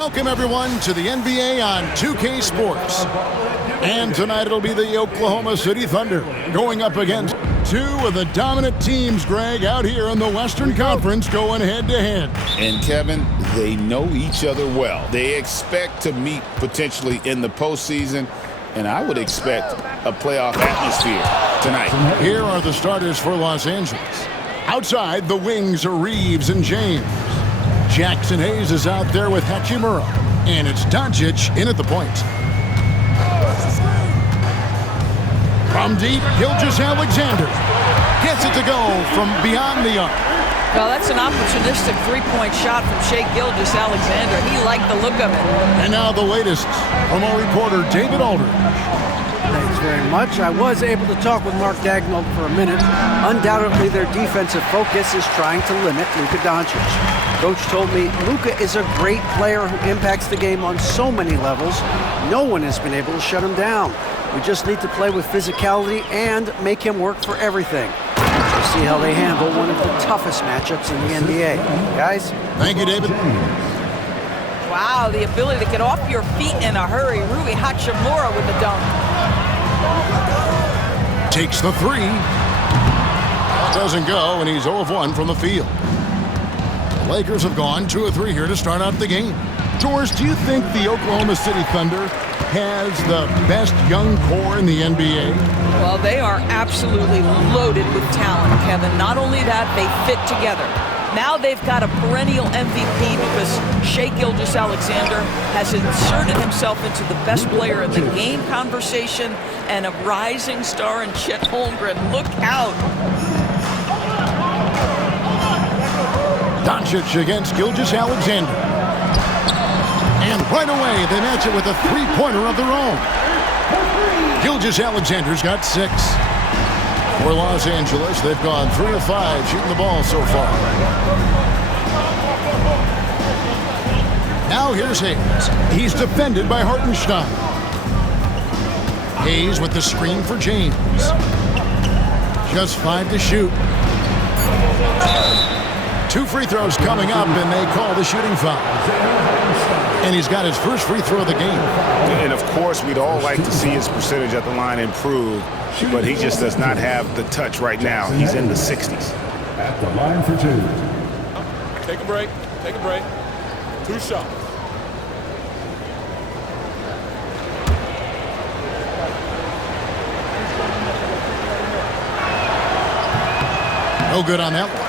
Welcome, everyone, to the NBA on 2K Sports. And tonight it'll be the Oklahoma City Thunder going up against two of the dominant teams, Greg, out here in the Western Conference going head-to-head. And, Kevin, they know each other well. They expect to meet potentially in the postseason, and I would expect a playoff atmosphere tonight. Here are the starters for Los Angeles. Outside, the wings are Reeves and James. Jackson Hayes is out there with Hachimura, and it's Doncic in at the point. From deep, Gilgeous-Alexander gets it to go from beyond the arc. Well, that's an opportunistic three-point shot from Shai Gilgeous-Alexander. He liked the look of it. And now the latest from our reporter, David Aldridge. Thanks very much. I was able to talk with Mark Daigneault for a minute. Undoubtedly, their defensive focus is trying to limit Luka Doncic. Coach told me Luka is a great player who impacts the game on so many levels. No one has been able to shut him down. We just need to play with physicality and make him work for everything. We'll see how they handle one of the toughest matchups in the NBA. Guys? Thank you, David. Wow, the ability to get off your feet in a hurry. Rui Hachimura with the dunk. Takes the three. Doesn't go, and he's 0 of 1 from the field. The Lakers have gone 2 of 3 here to start out the game. George, do you think the Oklahoma City Thunder has the best young core in the NBA? Well, they are absolutely loaded with talent, Kevin. Not only that, they fit together. Now they've got a perennial MVP because Shai Gilgeous-Alexander has inserted himself into the best player in the game conversation and a rising star in Chet Holmgren. Look out. Doncic against Gilgeous-Alexander. And right away, they match it with a three-pointer of their own. Gilgeous-Alexander's got 6. For Los Angeles, they've gone 3 of 5 shooting the ball so far. Now here's Hayes. He's defended by Hartenstein. Hayes with the screen for James. Just 5 to shoot. 2 free throws coming up, and they call the shooting foul. And he's got his first free throw of the game. And, of course, we'd all like to see his percentage at the line improve, but he just does not have the touch right now. He's in the 60s. At the line for 2. Take a break. Take a break. 2 shots. No good on that one.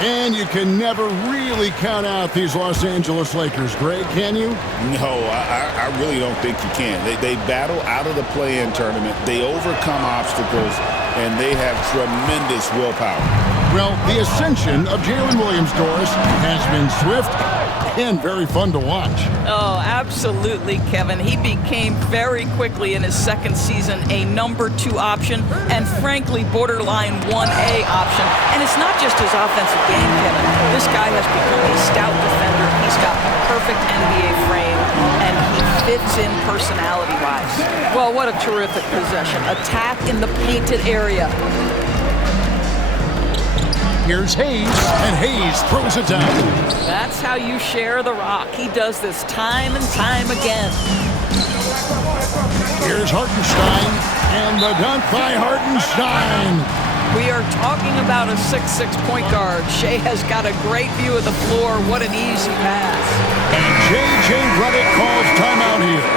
And you can never really count out these Los Angeles Lakers, Greg, can you? No, I really don't think you can. They battle out of the play-in tournament. They overcome obstacles, and they have tremendous willpower. Well, the ascension of Jalen Williams, Doris, has been swift and very fun to watch. Oh, absolutely, Kevin. He became very quickly in his second season a number 2 option and, frankly, borderline 1A option. And it's not just his offensive game, Kevin. This guy has become a stout defender. He's got the perfect NBA frame, and he fits in personality-wise. Well, what a terrific possession. Attack in the painted area. Here's Hayes, and Hayes throws it down. That's how you share the rock. He does this time and time again. Here's Hartenstein, and the dunk by Hartenstein. We are talking about a 6'6" point guard. Shai has got a great view of the floor. What an easy pass. And J.J. Redick calls timeout here.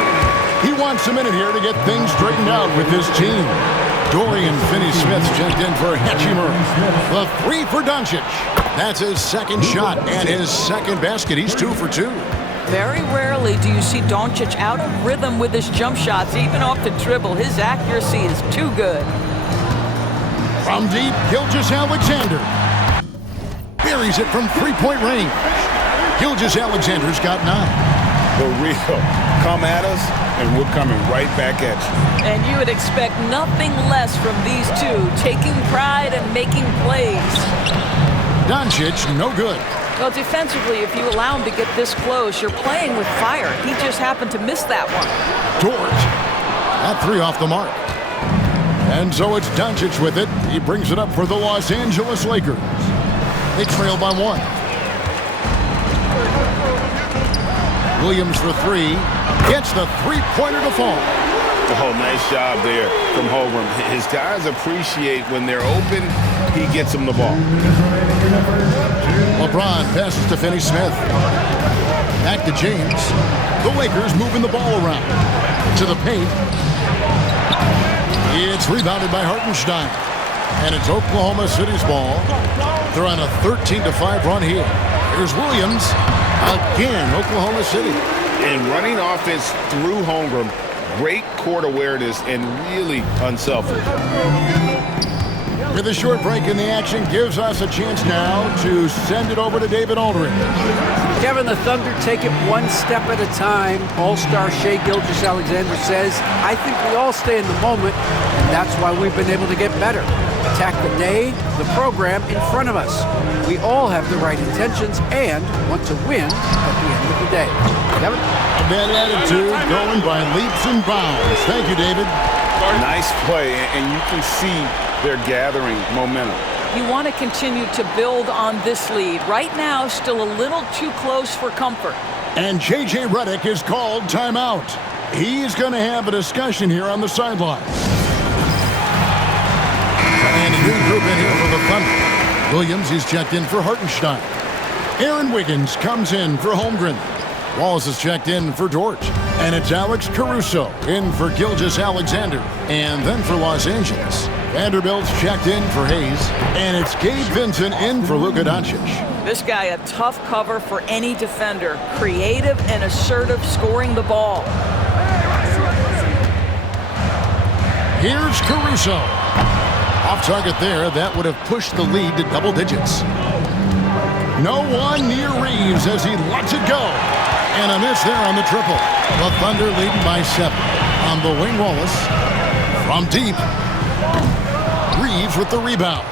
He wants a minute here to get things straightened out with his team. Dorian Finney-Smith checked in for Hachimura. The 3 for Doncic. That's his second shot and his second basket. He's 2 for 2. Very rarely do you see Doncic out of rhythm with his jump shots, even off the dribble. His accuracy is too good. From deep, Gilgeous-Alexander buries it from 3-point range. Gilgeous-Alexander's got 9. The real. Come at us, and we're coming right back at you. And you would expect nothing less from these two, taking pride and making plays. Doncic, no good. Well, defensively, if you allow him to get this close, you're playing with fire. He just happened to miss that one. Dort. That 3 off the mark. And so it's Doncic with it. He brings it up for the Los Angeles Lakers. They trail by 1. Williams for three. Gets the three-pointer to fall. Oh, nice job there from Holmgren. His guys appreciate when they're open, he gets them the ball. LeBron passes to Finney Smith. Back to James. The Lakers moving the ball around. To the paint. It's rebounded by Hartenstein. And it's Oklahoma City's ball. They're on a 13-5 run here. Here's Williams. Again, Oklahoma City. And running offense through Holmgren. Great court awareness and really unselfish. With a short break in the action, gives us a chance now to send it over to David Aldridge. Kevin, the Thunder take it one step at a time. All-star Shai Gilgeous-Alexander says, I think we all stay in the moment, and that's why we've been able to get better. Attack the day, the program in front of us. We all have the right intentions and want to win at the end of the day. Kevin? A bad attitude going by leaps and bounds. Thank you, David. Nice play, and you can see they're gathering momentum. You want to continue to build on this lead. Right now, still a little too close for comfort. And J.J. Redick is called timeout. He's going to have a discussion here on the sideline. And a new group in here for the Thunder. Williams, he's checked in for Hartenstein. Aaron Wiggins comes in for Holmgren. Wallace is checked in for Dort. And it's Alex Caruso in for Gilgeous-Alexander. And then for Los Angeles, Vanderbilt's checked in for Hayes. And it's Gabe Vincent in for Luka Doncic. This guy, a tough cover for any defender. Creative and assertive scoring the ball. Here's Caruso. Off target there. That would have pushed the lead to double digits. No one near Reeves as he lets it go. And a miss there on the triple. The Thunder leading by 7. On the wing, Wallace. From deep. Reeves with the rebound.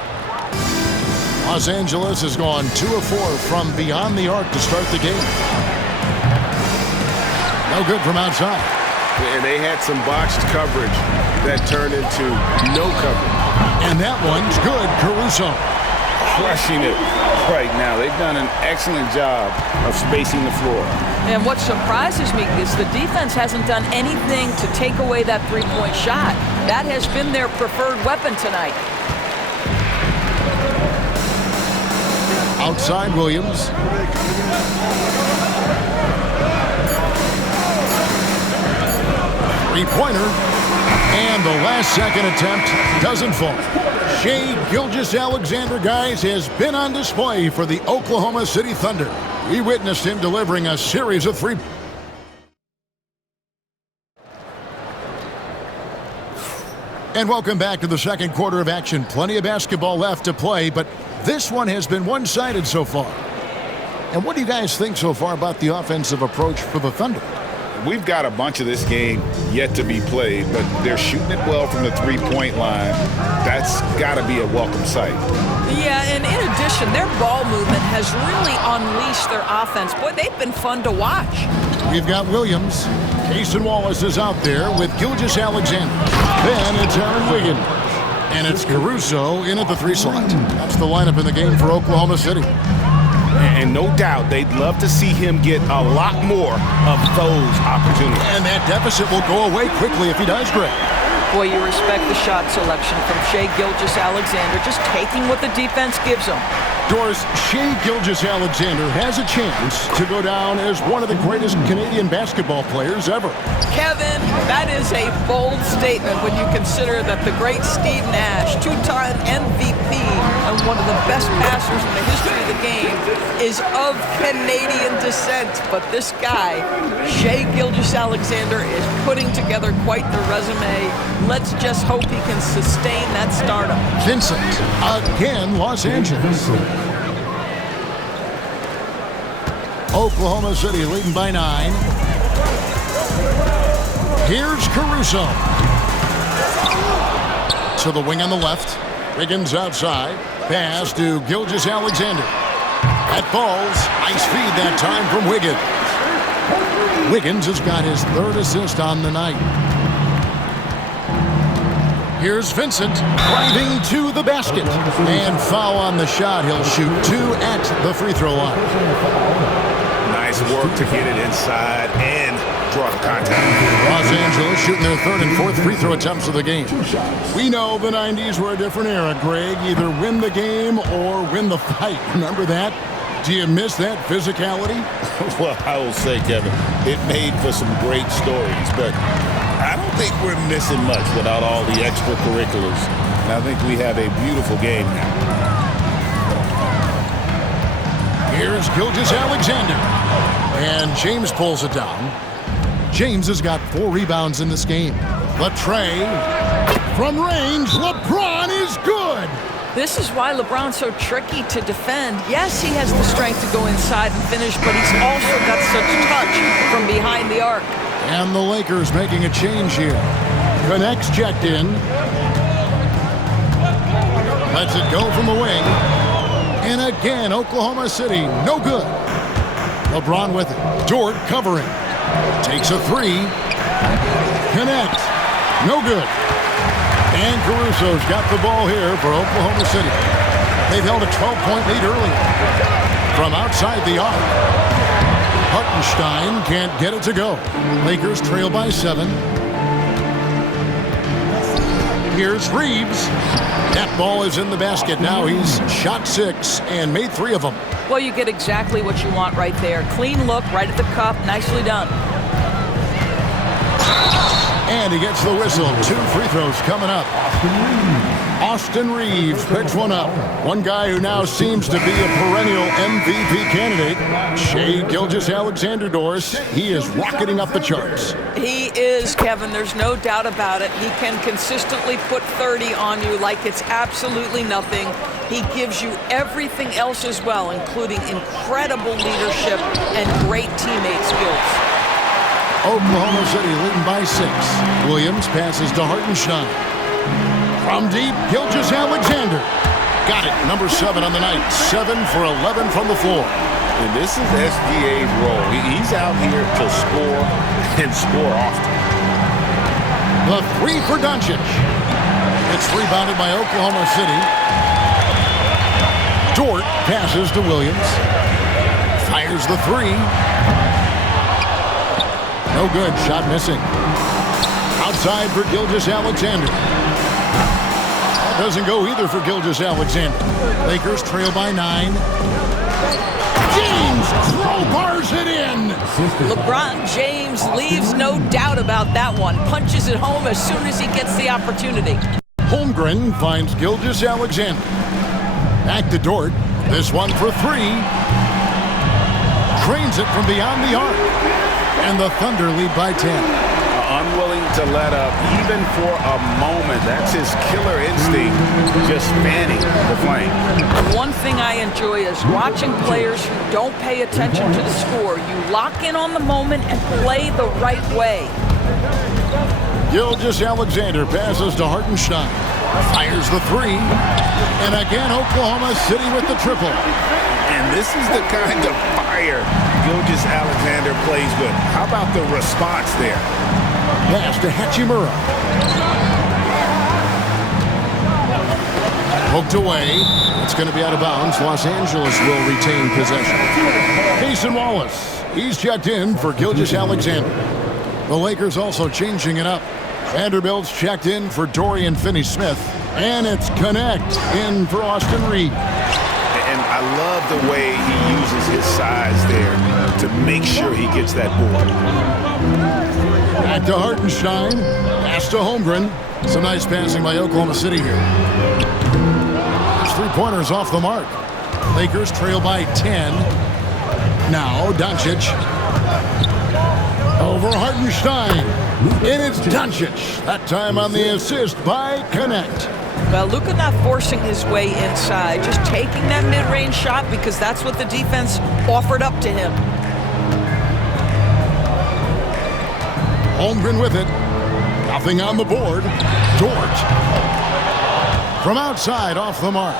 Los Angeles has gone 2 of 4 from beyond the arc to start the game. No good from outside. And they had some botched coverage that turned into no coverage. And that one's good. Caruso. Crushing it right now. They've done an excellent job of spacing the floor. And what surprises me is the defense hasn't done anything to take away that three-point shot. That has been their preferred weapon tonight. Outside Williams. Three-pointer. And the last second attempt doesn't fall. Shai Gilgeous-Alexander, guys, has been on display for the Oklahoma City Thunder. We witnessed him delivering a series of three. And welcome back to the second quarter of action. Plenty of basketball left to play, but this one has been one-sided so far. And what do you guys think so far about the offensive approach for the Thunder? We've got a bunch of this game yet to be played, but they're shooting it well from the three-point line. That's got to be a welcome sight. Yeah, and in addition, their ball movement has really unleashed their offense. Boy, they've been fun to watch. We've got Williams. Cason Wallace is out there with Gilgeous-Alexander. Then it's Aaron Wiggins. And it's Caruso in at the 3 slot. That's the lineup in the game for Oklahoma City. And no doubt they'd love to see him get a lot more of those opportunities. And that deficit will go away quickly if he does, Greg. Boy, you respect the shot selection from Shai Gilgeous-Alexander, just taking what the defense gives him. Doris, Shai Gilgeous-Alexander has a chance to go down as one of the greatest Canadian basketball players ever. Kevin, that is a bold statement when you consider that the great Steve Nash, 2-time MVP and one of the best passers in the history of the game, is of Canadian descent. But this guy, Shai Gilgeous-Alexander, is putting together quite the resume. Let's just hope he can sustain that stardom. Vincent, again, Los Angeles. Oklahoma City leading by 9. Here's Caruso. To the wing on the left. Wiggins outside. Pass to Gilgeous-Alexander. That falls. Nice feed that time from Wiggins. Wiggins has got his 3rd assist on the night. Here's Vincent driving to the basket. And foul on the shot. He'll shoot 2 at the free throw line. Nice Nice work to get it inside and draw the contact. Los Angeles shooting their third and fourth free throw attempts of the game. We know the 90s were a different era, Greg. Either win the game or win the fight. Remember that? Do you miss that physicality? Well, I will say, Kevin, it made for some great stories, but I don't think we're missing much without all the extracurriculars. And I think we have a beautiful game now. Here's Gilgeous-Alexander. And James pulls it down. James has got 4 rebounds in this game. The tray from range. LeBron is good. This is why LeBron's so tricky to defend. Yes, he has the strength to go inside and finish, but he's also got such touch from behind the arc. And the Lakers making a change here. Connects checked in. Lets it go from the wing. And again, Oklahoma City, no good. LeBron with it. Dort covering. Takes a 3. Connects. No good. And Caruso's got the ball here for Oklahoma City. They've held a 12-point lead earlier. From outside the arc. Hartenstein can't get it to go. Lakers trail by 7. Here's Reeves. That ball is in the basket now. He's shot 6 and made 3 of them. Well, you get exactly what you want right there. Clean look, right at the cup. Nicely done. And he gets the whistle. 2 free throws coming up. Austin Reeves picks one up. One guy who now seems to be a perennial MVP candidate, Shai Gilgeous-Alexander, Doris. He is rocketing up the charts. He is, Kevin. There's no doubt about it. He can consistently put 30 on you like it's absolutely nothing. He gives you everything else as well, including incredible leadership and great teammate skills. Oklahoma City leading by 6. Williams passes to Hartenstein. From deep, Gilgeous-Alexander. Got it, number 7 on the night. 7 for 11 from the floor. And this is SGA's role. He's out here to score and score often. The 3 for Doncic. It's rebounded by Oklahoma City. Dort passes to Williams. Fires the 3. No good. Shot missing. Outside for Gilgeous-Alexander. That doesn't go either for Gilgeous-Alexander. Lakers trail by 9. James crowbars it in. LeBron James leaves no doubt about that one. Punches it home as soon as he gets the opportunity. Holmgren finds Gilgeous-Alexander. Back to Dort. This one for 3. Trains it from beyond the arc. And the Thunder lead by 10. Unwilling to let up even for a moment. That's his killer instinct, just fanning the flame. One thing I enjoy is watching players who don't pay attention to the score. You lock in on the moment and play the right way. Gilgeous-Alexander passes to Hartenstein. Fires the 3. And again, Oklahoma City with the triple. And this is the kind of fire Gilgeous-Alexander plays with. How about the response there? Pass to Hachimura. Poked away. It's going to be out of bounds. Los Angeles will retain possession. Cason Wallace. He's checked in for Gilgeous-Alexander. The Lakers also changing it up. Vanderbilt's checked in for Dorian Finney-Smith. And it's Connect in for Austin Reeves. And I love the way he uses his size there to make sure he gets that board. Back to Hartenstein. Pass to Holmgren. Some nice passing by Oklahoma City here. There's 3-pointers off the mark. Lakers trail by 10. Now Doncic. Over Hartenstein. And it's Doncic. That time on the assist by Connect. Well, Luka not forcing his way inside, just taking that mid-range shot because that's what the defense offered up to him. Holmgren with it. Nothing on the board. Dort. From outside, off the mark.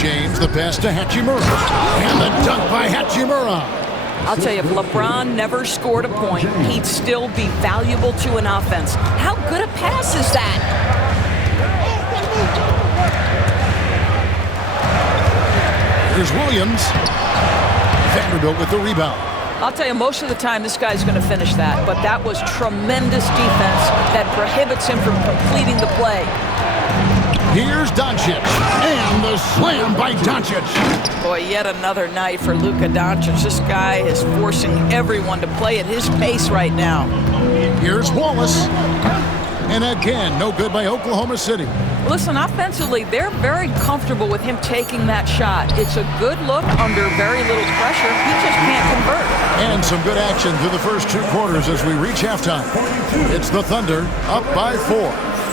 James, the pass to Hachimura. And the dunk by Hachimura. I'll tell you, if LeBron never scored a point, he'd still be valuable to an offense. How good a pass is that? Here's Williams. Vanderbilt with the rebound. I'll tell you, most of the time this guy's going to finish that, but that was tremendous defense that prohibits him from completing the play. Here's Doncic, and the slam by Doncic. Boy, yet another night for Luka Doncic. This guy is forcing everyone to play at his pace right now. Here's Wallace. And again, no good by Oklahoma City. Listen, offensively, they're very comfortable with him taking that shot. It's a good look under very little pressure. He just can't convert. And some good action through the first 2 quarters as we reach halftime. It's the Thunder up by 4.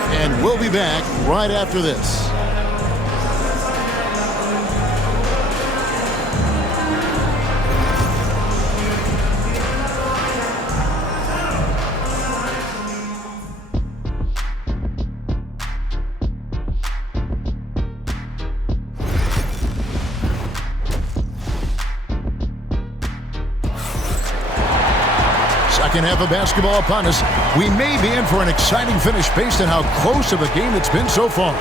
And we'll be back right after this. Second half of basketball upon us. We may be in for an exciting finish based on how close of a game it's been so far.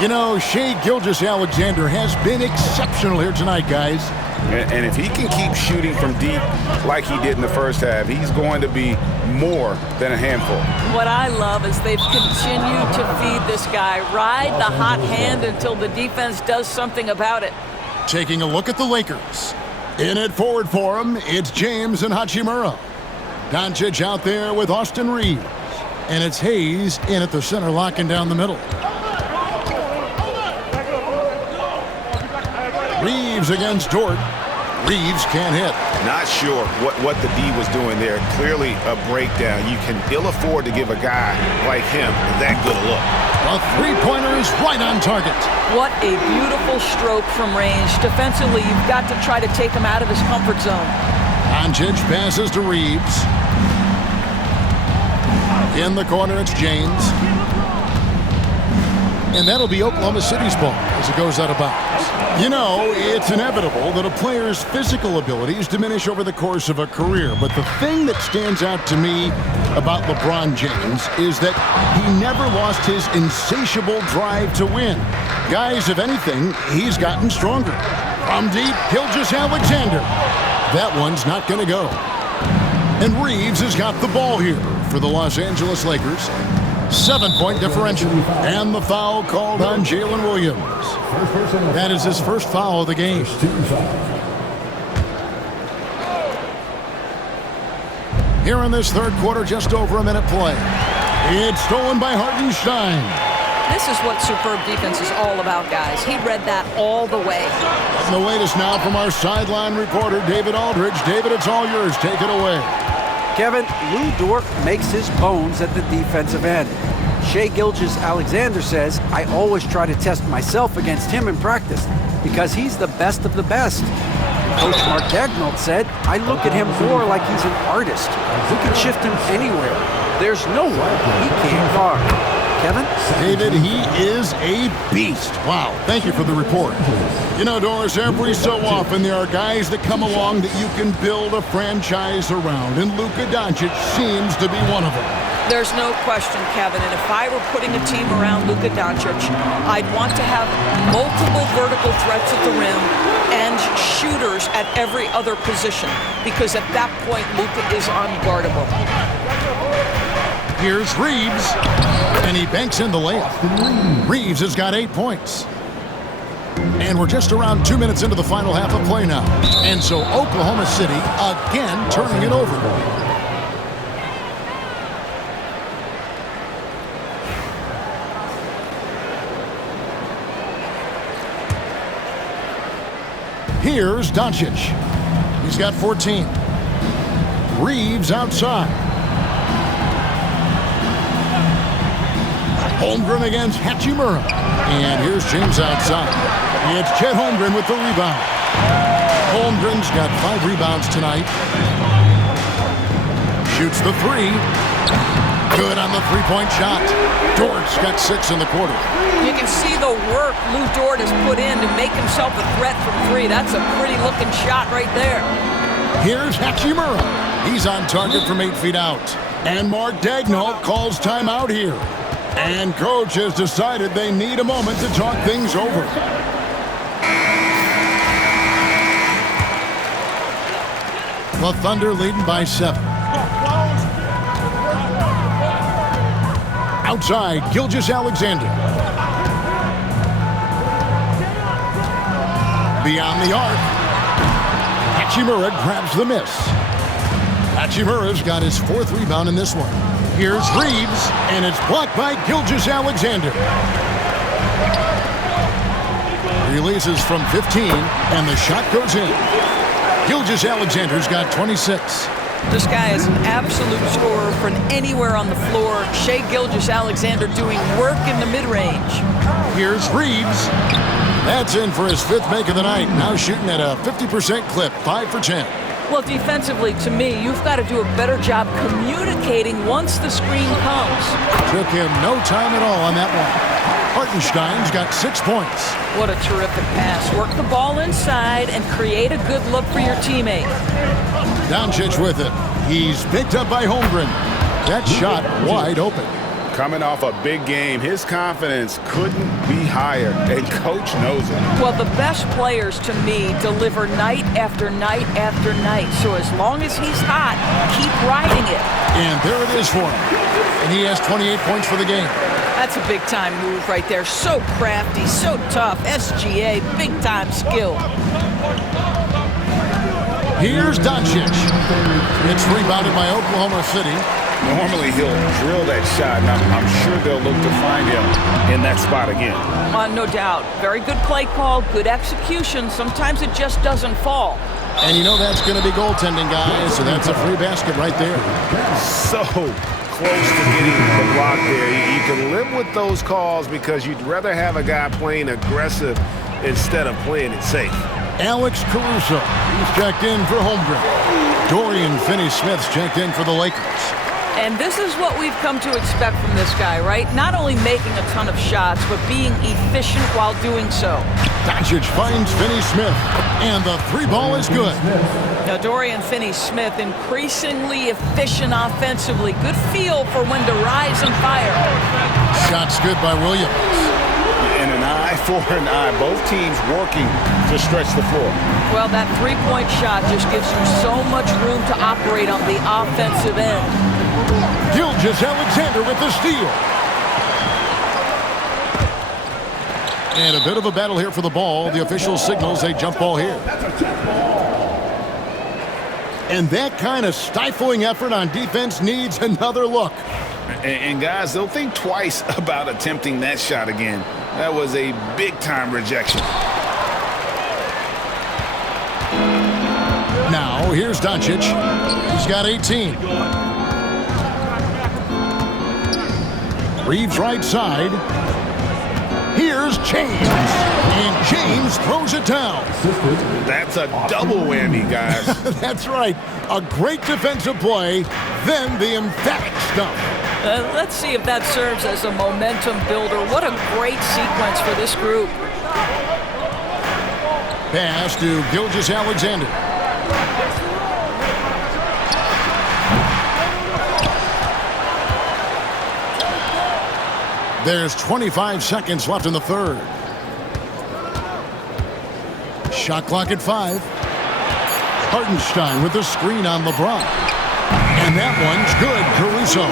You know, Shai Gilgeous-Alexander has been exceptional here tonight, guys. And if he can keep shooting from deep like he did in the first half, he's going to be more than a handful. What I love is they've continued to feed this guy, ride the hot hand until the defense does something about it. Taking a look at the Lakers. In it forward for him, it's James and Hachimura. Doncic out there with Austin Reeves. And it's Hayes in at the center, locking down the middle. Reeves against Dort. Reeves can't hit. Not sure what the D was doing there. Clearly a breakdown. You can ill afford to give a guy like him that good a look. A three-pointer is right on target. What a beautiful stroke from range. Defensively, you've got to try to take him out of his comfort zone. Doncic passes to Reeves. In the corner, it's James. And that'll be Oklahoma City's ball as it goes out of bounds. You know, it's inevitable that a player's physical abilities diminish over the course of a career. But the thing that stands out to me about LeBron James is that he never lost his insatiable drive to win. Guys, if anything, he's gotten stronger. From deep, Gilgeous-Alexander. That one's not going to go. And Reeves has got the ball here for the Los Angeles Lakers. 7-point differential. And the foul called on Jalen Williams. That is his first foul of the game. Here in this third quarter, just over a minute play. It's stolen by Hartenstein. This is what superb defense is all about, guys. He read that all the way. And the latest now from our sideline reporter, David Aldridge. David, it's all yours. Take it away. Kevin, Lou Dort makes his bones at the defensive end. Shai Gilgeous-Alexander says, I always try to test myself against him in practice because he's the best of the best. Coach Mark Daigneault said, I look at him more like he's an artist. We can shift him anywhere. There's no one he can't guard. Kevin? David, he is a beast. Wow, thank you for the report. You know, Doris, every so often there are guys that come along that you can build a franchise around, and Luka Doncic seems to be one of them. There's no question, Kevin, and if I were putting a team around Luka Doncic, I'd want to have multiple vertical threats at the rim and shooters at every other position, because at that point, Luka is unguardable. Here's Reeves, and he banks in the layup. Reeves has got 8 points. And we're just around 2 minutes into the final half of play now. And so Oklahoma City again turning it over. Here's Doncic. He's got 14. Reeves outside. Holmgren against Hachimura. And here's James outside. It's Chet Holmgren with the rebound. Holmgren's got 5 rebounds tonight. Shoots the 3. Good on the three-point shot. Dort's got 6 in the quarter. You can see the work Lou Dort has put in to make himself a threat from 3. That's a pretty-looking shot right there. Here's Hachimura. He's on target from 8 feet out. And Mark Daigneault calls timeout here. And coach has decided they need a moment to talk things over. The Thunder leading by 7. Outside, Gilgeous-Alexander. Beyond the arc. Hachimura grabs the miss. Hachimura's got his 4th rebound in this one. Here's Reeves, and it's blocked by Gilgeous-Alexander. Releases from 15, and the shot goes in. Gilgeous-Alexander's got 26. This guy is an absolute scorer from anywhere on the floor. Shai Gilgeous-Alexander doing work in the mid-range. Here's Reeves. That's in for his 5th make of the night. Now shooting at a 50% clip, 5 for 10. Well, defensively, to me, you've got to do a better job communicating once the screen comes. Took him no time at all on that one. Hartenstein's got 6 points. What a terrific pass. Work the ball inside and create a good look for your teammate. Doncic with it. He's picked up by Holmgren. That shot wide open. Coming off a big game, his confidence couldn't be higher, and Coach knows it. Well, the best players, to me, deliver night after night after night. So as long as he's hot, keep riding it. And there it is for him. And he has 28 points for the game. That's a big-time move right there. So crafty, so tough. SGA, big-time skill. Here's Doncic. It's rebounded by Oklahoma City. Normally he'll drill that shot, and I'm sure they'll look to find him in that spot again. No doubt. Very good play call, good execution. Sometimes it just doesn't fall. And you know that's going to be goaltending, guys, so that's a free basket right there. So close to getting the block there. You can live with those calls because you'd rather have a guy playing aggressive instead of playing it safe. Alex Caruso, he's checked in for Holmgren. Dorian Finney-Smith's checked in for the Lakers. And this is what we've come to expect from this guy, right? Not only making a ton of shots, but being efficient while doing so. Doncic finds Finney-Smith, and the 3-ball is good. Now, Dorian Finney-Smith, increasingly efficient offensively. Good feel for when to rise and fire. Shot's good by Williams. And an eye for an eye. Both teams working to stretch the floor. Well, that 3-point shot just gives you so much room to operate on the offensive end. Gilgeous-Alexander with the steal. And a bit of a battle here for the ball. The official signals a jump ball here. And that kind of stifling effort on defense needs another look. And guys, they'll think twice about attempting that shot again. That was a big-time rejection. Now, here's Doncic. He's got 18. Reeves right side. Here's James. And James throws it down. That's a double whammy, guys. That's right. A great defensive play, then the emphatic stuff. Let's see if that serves as a momentum builder. What a great sequence for this group. Pass to Gilgeous-Alexander. There's 25 seconds left in the third. Shot clock at 5. Hartenstein with the screen on LeBron. And that one's good, Caruso.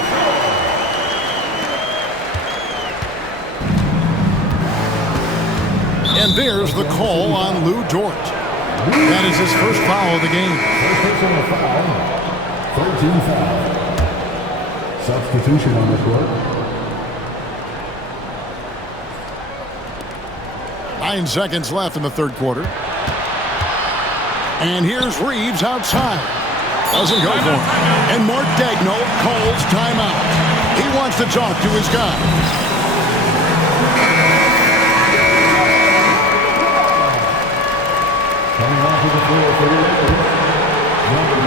And there's the call on Lou Dort. That is his first foul of the game. First personal foul. 13 foul. Substitution on the court. 9 seconds left in the third quarter. And here's Reeves outside. Doesn't go for it. And Mark Daigneault calls timeout. He wants to talk to his guys. Coming off of the floor for the Lakers, number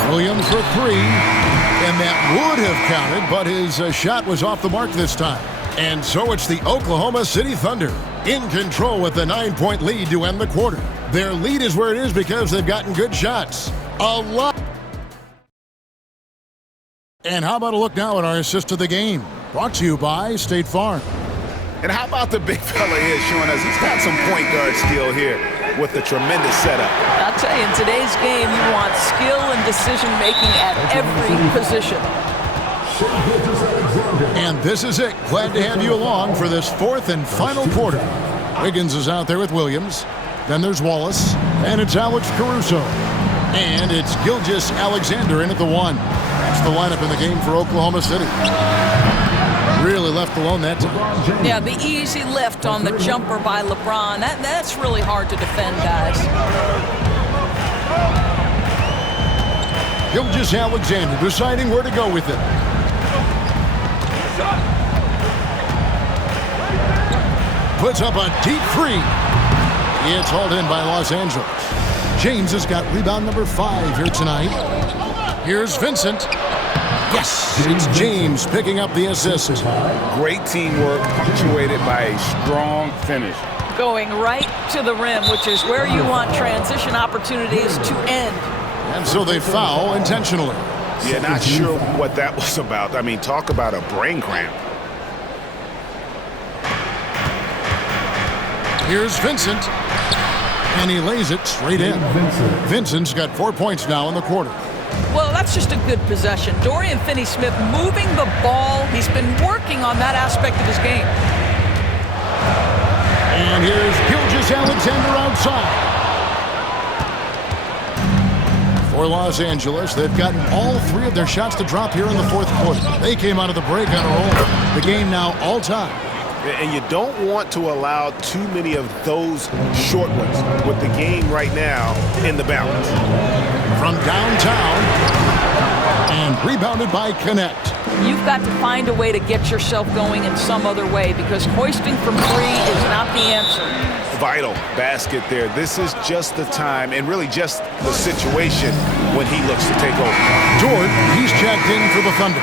28. Williams for 3. And that would have counted, but his shot was off the mark this time. And so it's the Oklahoma City Thunder in control with the 9-point lead to end the quarter. Their lead is where it is because they've gotten good shots. A lot. And how about a look now at our assist of the game? Brought to you by State Farm. And how about the big fella here showing us he's got some point guard skill here. with a tremendous setup. I'll tell you, in today's game, you want skill and decision-making at every position. And this is it. Glad to have you along for this fourth and final quarter. Wiggins is out there with Williams. Then there's Wallace. And it's Alex Caruso. And it's Gilgeous-Alexander in at the 1. That's the lineup in the game for Oklahoma City. Really left alone that time. Yeah, the easy lift on the jumper by LeBron. That's really hard to defend, guys. Gilgeous-Alexander deciding where to go with it. Puts up a deep three. It's hauled in by Los Angeles. James has got rebound number 5 here tonight. Here's Vincent. Yes, it's James picking up the assist. Great teamwork punctuated by a strong finish. Going right to the rim, which is where you want transition opportunities to end. And so they foul intentionally. Yeah, not sure what that was about. I mean, talk about a brain cramp. Here's Vincent. And he lays it straight in. Vincent's got 4 points now in the quarter. Well, that's just a good possession. Dorian Finney-Smith moving the ball. He's been working on that aspect of his game. And here's Gilgeous-Alexander outside. For Los Angeles, they've gotten all 3 of their shots to drop here in the fourth quarter. They came out of the break on a roll. The game now all time. And you don't want to allow too many of those short ones with the game right now in the balance. From downtown and rebounded by Connect. You've got to find a way to get yourself going in some other way because hoisting from 3 is not the answer. Vital basket there. This is just the time and really just the situation when he looks to take over. Dort, he's checked in for the Thunder.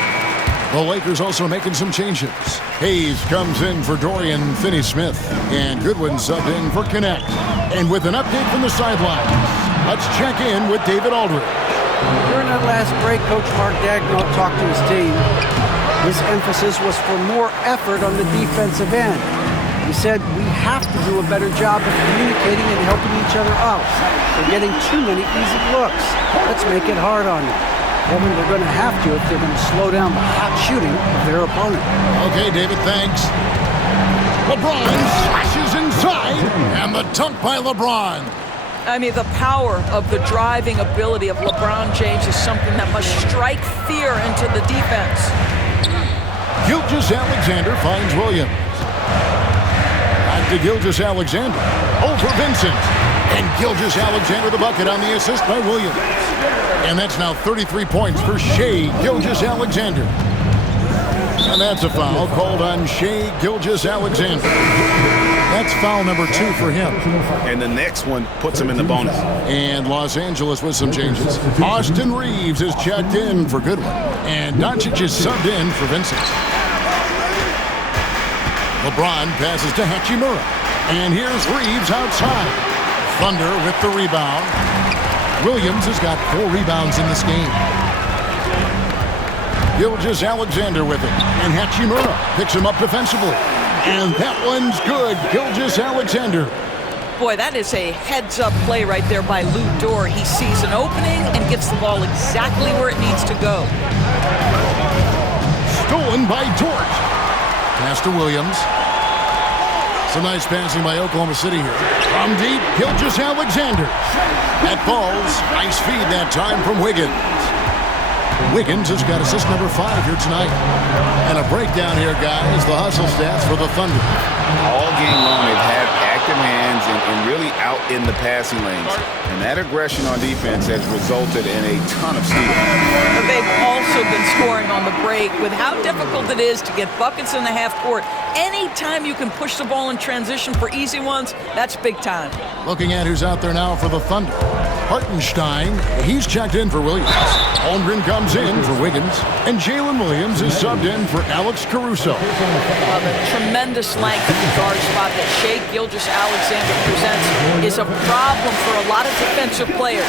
The Lakers also making some changes. Hayes comes in for Dorian Finney-Smith. And Goodwin subbed in for Connect. And with an update from the sideline, let's check in with David Aldridge. During that last break, Coach Mark Daigneault talked to his team. His emphasis was for more effort on the defensive end. He said, we have to do a better job of communicating and helping each other out. They're getting too many easy looks. Let's make it hard on them. Kevin, they're going to have to if they're going to slow down the hot shooting of their opponent. Okay, David, thanks. LeBron slashes inside, and the dunk by LeBron. I mean, the power of the driving ability of LeBron James is something that must strike fear into the defense. Gilgeous-Alexander finds Williams. Back to Gilgeous-Alexander. Over Vincent. And Gilgeous-Alexander the bucket on the assist by Williams. And that's now 33 points for Shai Gilgeous-Alexander. And that's a foul called on Shai Gilgeous-Alexander. That's foul number 2 for him. And the next one puts him in the bonus. And Los Angeles with some changes. Austin Reeves is checked in for Goodwin. And Doncic is subbed in for Vincent. LeBron passes to Hachimura. And here's Reeves outside. Thunder with the rebound. Williams has got 4 rebounds in this game. Gilgeous-Alexander with it. And Hachimura picks him up defensively. And that one's good. Gilgeous-Alexander. Boy, that is a heads-up play right there by Lou Dort. He sees an opening and gets the ball exactly where it needs to go. Stolen by Dort. Pass to Williams. Some nice passing by Oklahoma City here. From deep, Gilgeous-Alexander. That falls. Nice feed that time from Wiggins. Wiggins has got assist number 5 here tonight. And a breakdown here, guys. The hustle stats for the Thunder. All game long, they've had active hands and really out in the passing lanes. And that aggression on defense has resulted in a ton of steals. But they've also been scoring on the break with how difficult it is to get buckets in the half court. Anytime you can push the ball in transition for easy ones, that's big time. Looking at who's out there now for the Thunder. Hartenstein, he's checked in for Williams. Holmgren comes in for Wiggins. And Jalen Williams is subbed in for Alex Caruso. The tremendous length at the guard spot that Shai Gilgeous-Alexander presents is a problem for a lot of defensive players.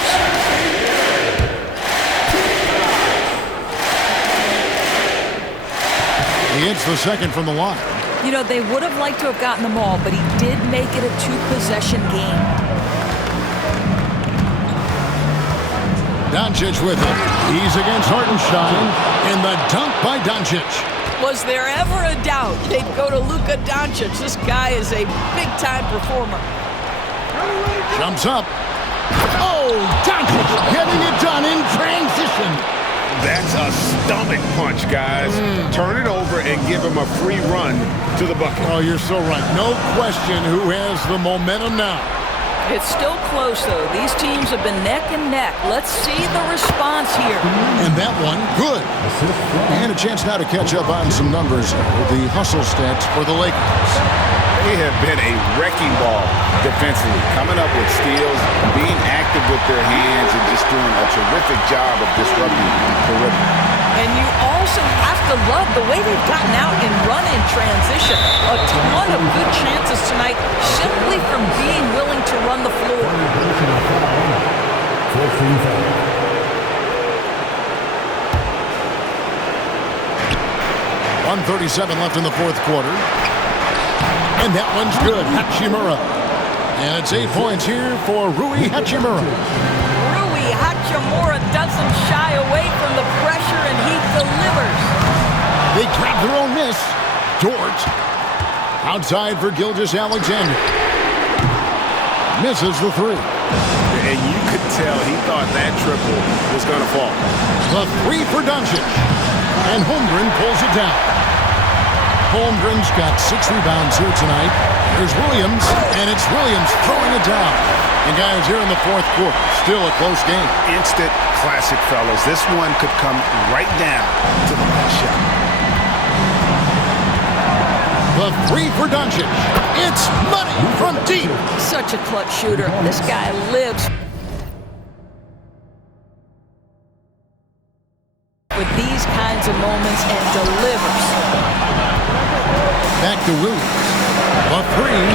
He hits the second from the line. You know, they would have liked to have gotten them all, but he did make it a 2-possession game. Doncic with it. He's against Hartenstein. And the dunk by Doncic. Was there ever a doubt they'd go to Luka Doncic? This guy is a big-time performer. Jumps up. Oh, Doncic getting it done in transition. That's a stomach punch, guys. Turn it over and give him a free run to the bucket. Oh, you're so right. No question who has the momentum now. It's still close, though. These teams have been neck and neck. Let's see the response here. And that one, good. And a chance now to catch up on some numbers with the hustle stats for the Lakers. They have been a wrecking ball defensively, coming up with steals, being active with their hands, and just doing a terrific job of disrupting the rim. And you also have to love the way they've gotten out and run in transition. A ton of good chances tonight simply from being willing to run the floor. 1:37 left in the fourth quarter. And that one's good. Hachimura. And it's 8 points here for Rui Hachimura. Rui Hachimura doesn't shy away from the pressure, and he delivers. They grab their own miss. Dort. Outside for Gilgeous-Alexander. Misses the three. And you could tell he thought that triple was going to fall. The three for Doncic. And Holmgren pulls it down. Holmgren's got 6 rebounds here tonight. There's Williams, and it's Williams throwing it down. And guys, here in the fourth quarter, still a close game. Instant classic, fellas. This one could come right down to the last shot. The three for Doncic. It's money from deep. Such a clutch shooter. This guy lives with these kinds of moments and delivers. Back to Williams. A three.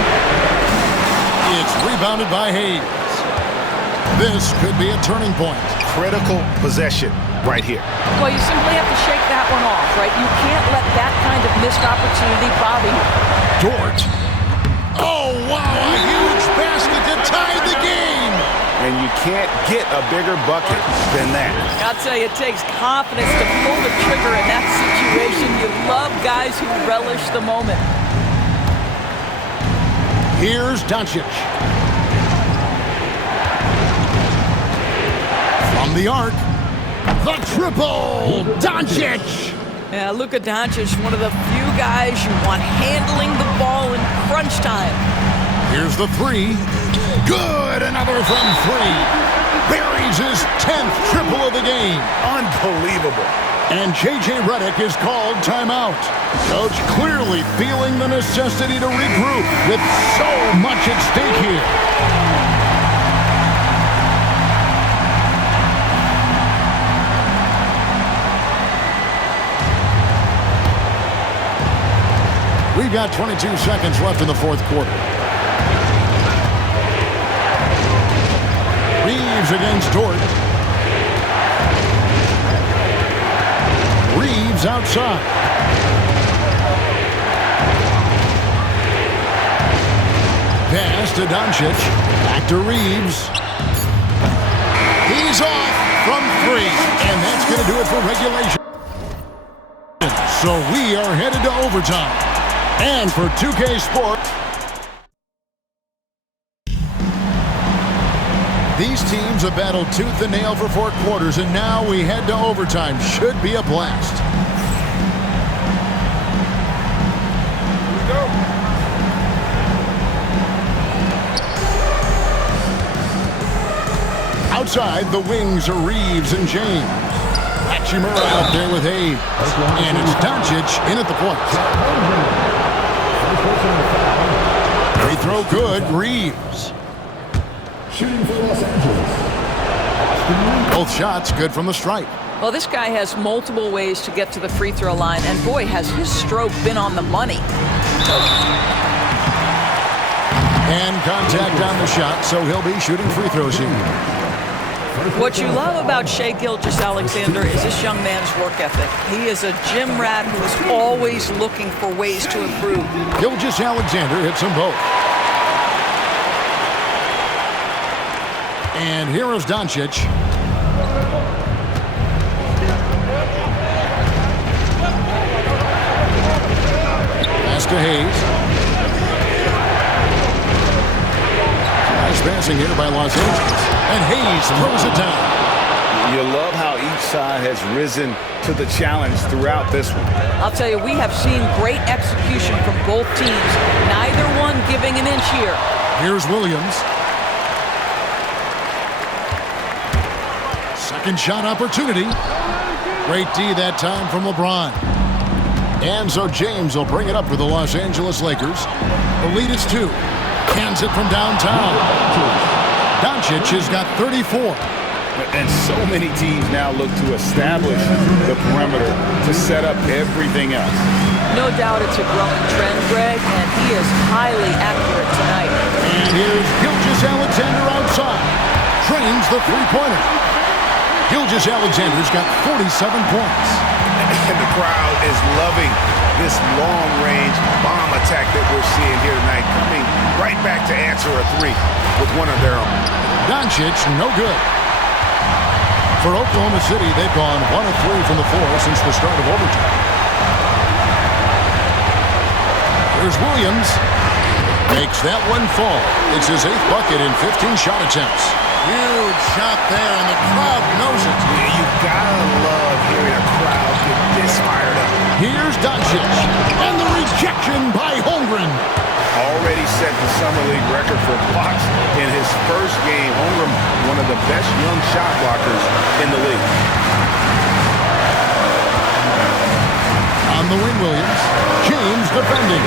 It's rebounded by Hayes. This could be a turning point. Critical possession right here. Well, you simply have to shake that one off, right? You can't let that kind of missed opportunity bother you. Dort. Oh, wow, a huge basket to tie the game. And you can't get a bigger bucket than that. I'll tell you, it takes confidence to pull the trigger in that situation. You love guys who relish the moment. Here's Doncic. From the arc, the triple, Doncic. Yeah, Luka Doncic, one of the few guys you want handling the ball in crunch time. Here's the three. Good, another from three. Buries his 10th triple of the game. Unbelievable. And J.J. Redick is called timeout. Coach clearly feeling the necessity to regroup with so much at stake here. We've got 22 seconds left in the fourth quarter. Reeves against Dort. Reeves outside. Pass to Doncic. Back to Reeves. He's off from three. And that's going to do it for regulation. So we are headed to overtime. And for 2K Sports, these teams have battled tooth and nail for 4 quarters, and now we head to overtime. Should be a blast. Go. Outside, the wings are Reeves and James. Hachimura out there with Hayes. And it's Doncic in at the point. Free throw good, Reeves. Shooting for Los Angeles. Both shots good from the stripe. Well, this guy has multiple ways to get to the free throw line, and boy, has his stroke been on the money. And contact on the shot, so he'll be shooting free throws here. What you love about Shai Gilgeous-Alexander is this young man's work ethic. He is a gym rat who is always looking for ways to improve. Gilgeous-Alexander hits them both. And here is Doncic. Pass to Hayes. Nice passing here by Los Angeles. And Hayes throws it down. You love how each side has risen to the challenge throughout this one. I'll tell you, we have seen great execution from both teams. Neither one giving an inch here. Here's Williams. Second shot opportunity. Great D that time from LeBron. And so James will bring it up for the Los Angeles Lakers. The lead is 2. Cans it from downtown. Doncic has got 34. And so many teams now look to establish the perimeter to set up everything else. No doubt it's a growing trend, Greg, and he is highly accurate tonight. And here's Gilgeous-Alexander outside. Trains the three-pointer. Gilgeous-Alexander's got 47 points. And the crowd is loving this long-range bomb attack that we're seeing here tonight, coming right back to answer a three with one of their own. Doncic, no good. For Oklahoma City, they've gone 1 of 3 from the floor since the start of overtime. Here's Williams. Makes that one fall. It's his 8th bucket in 15 shot attempts. Huge shot there, and the crowd knows it. Yeah, you gotta love hearing a crowd get this fired up. Here's Doncic, and the rejection by Holmgren. Already set the Summer League record for blocks in his first game. Holmgren, one of the best young shot blockers in the league. On the wing, Williams. James defending.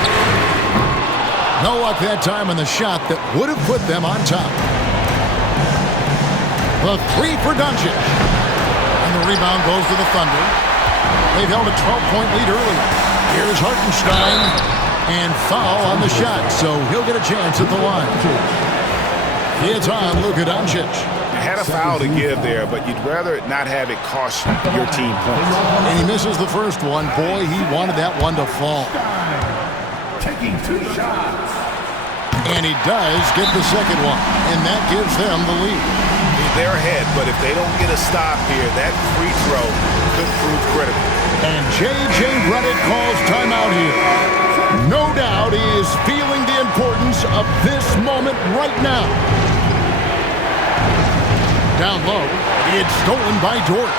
No luck that time on the shot that would have put them on top. The 3 for Doncic. And the rebound goes to the Thunder. They've held a 12-point lead earlier. Here's Hartenstein. And foul on the shot, so he'll get a chance at the line. It's on Luka Doncic. Had a foul to give there, but you'd rather not have it cost your team points. And he misses the first one. Boy, he wanted that one to fall. Taking 2 shots. And he does get the second one, and that gives them the lead. They're ahead, but if they don't get a stop here, that free throw could prove critical. And J.J. Redick calls timeout here. No doubt he is feeling the importance of this moment right now. Down low, it's stolen by Dort.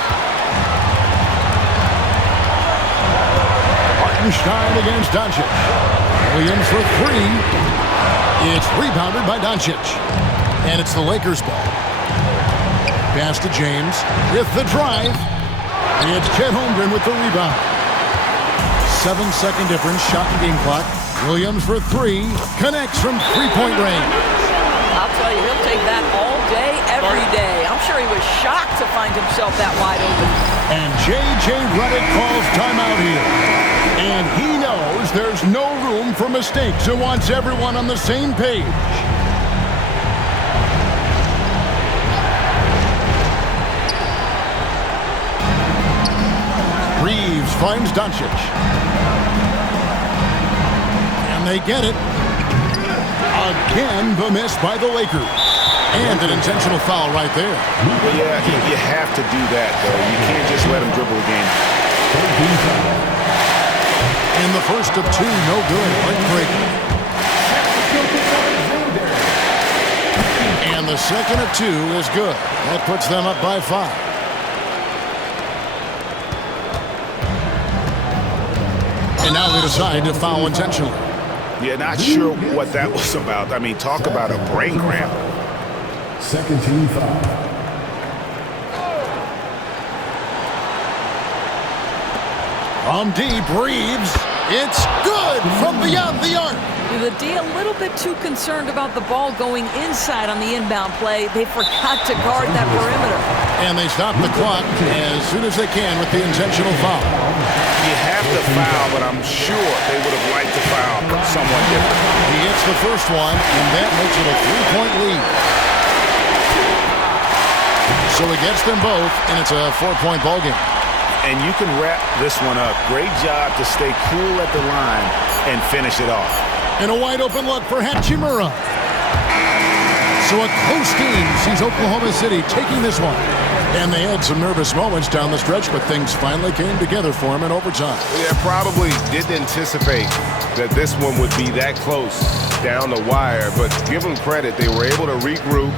Hartenstein against Doncic. Williams for 3. It's rebounded by Doncic. And it's the Lakers' ball. Pass to James with the drive. It's Chet Holmgren with the rebound. 7-second difference, shot and game clock. Williams for 3, connects from three-point range. I'll tell you, he'll take that all day, every day. I'm sure he was shocked to find himself that wide open. And J.J. Redick calls timeout here. And he knows there's no room for mistakes and wants everyone on the same page. Reeves finds Doncic. And they get it. Again, the miss by the Lakers. And an intentional foul right there. Well, yeah, you have to do that, though. You can't just let him dribble again. And the first of 2, no good. Heartbreaking. And the second of 2 is good. That puts them up by 5. And now they decide to foul intentionally. Yeah, not sure what that was about. I mean, talk about a brain cramp. Second team foul. From deep, Reeves. It's good from beyond the arc. The D a little bit too concerned about the ball going inside on the inbound play. They forgot to guard that perimeter. And they stop the clock as soon as they can with the intentional foul. You have to foul, but I'm sure they would have liked to foul somewhat different. He hits the first one, and that makes it a 3-point lead. So he gets them both, and it's a 4-point ball game. And you can wrap this one up. Great job to stay cool at the line and finish it off. And a wide open look for Hachimura. So a close game sees Oklahoma City taking this one. And they had some nervous moments down the stretch, but things finally came together for him in overtime. Yeah, probably didn't anticipate that this one would be that close down the wire, but give them credit. They were able to regroup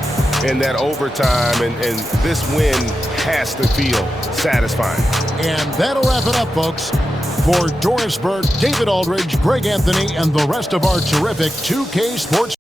in that overtime, and this win has to feel satisfying. And that'll wrap it up, folks. For Doris Burke, David Aldridge, Greg Anthony, and the rest of our terrific 2K Sports